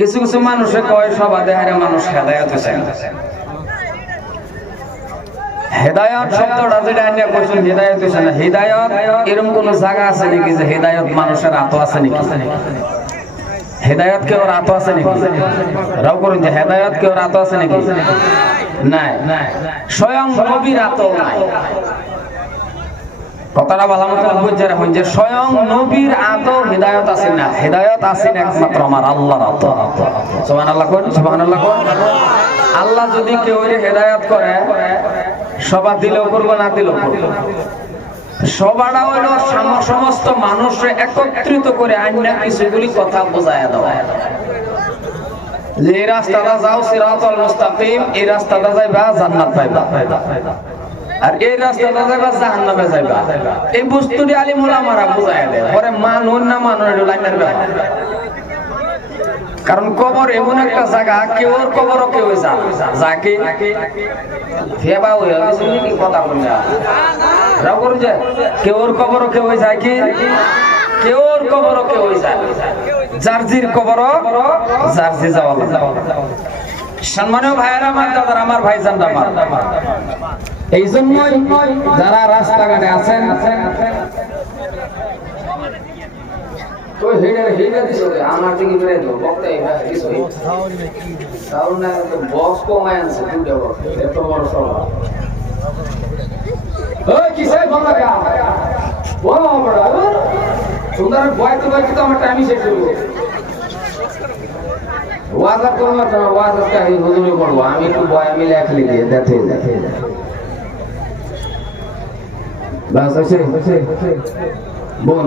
কিছু কিছু মানুষে কয় সবা দেহারে মানুষ হেদায়েত হইছে হেদায়েত শব্দটা যেটা আইনা কইছেন হেদায়েত হইছে না হেদায়েত এরকম কোন জায়গা আছে নাকি যে হেদায়েত মানুষের হাতে আছে নাকি হেদায়েত কেউ হাতে আছে নাকি রাও করুন যে হেদায়েত কেউ হাতে আছে নাকি নাই স্বয়ং নবীর হাতে নাই কথাটা ভালো মতো বুঝে রাখুন যে স্বয়ং নবীর আদৌ হেদায়েত আছে না হেদায়েত আছে একমাত্র আমার আল্লাহর হাতে সুবহানাল্লাহ কোন সুবহানাল্লাহ কোন আল্লাহ যদি কেউ হেদায়েত করে সবার দিলেও করবো না দিলেও করবো সবাটা হলো সমস্ত মানুষকে একত্রিত করে আইনা কিছুগুলি কথা বোঝায় দেওয়া যে এই রাস্তাটা যাও সিরাতুল মুস্তাকিম এই রাস্তাটা যাইবা জান্নাত পাইবা আর এই রাস্তাটা যাইবা জাহান্নামে যাইবা এই বস্তুটি আলিম উলামারা বুঝায় দেয় পরে মানুন না মানুন এটা লাইনের ব্যাপার কারণ কবর এমন একটা জায়গা কেউর কবরও কেউ যাকে ফেবা হয়ে গেছে কি কথা বললা রাও করুন যে কেউর কবরও কেউ যায় কি কেউর কবরও কেউ যায় জার্জির কবরও জার্জি যাওয়া সম্মানীয় ভাইয়েরা আমার দাদার আমার ভাইজান আমার এই জন্যই যারা রাস্তাঘাটে আছেন তো হেডে দিছো আমার দিকে মেরে দাও বক্তা এটা দিছো তাও না বক্স কমায় আনছে দুটো বক্স এত বড় সভা ওই কিসে বন্ধা কা বড় বড় সুন্দর বয় তো আমার টাইমই শেষ হলো ওয়াজ করব না ওয়াজ আজকে হুজুরে করব আমি একটু বয় মিলে একলি দিয়ে দেখে বাস আছে বোন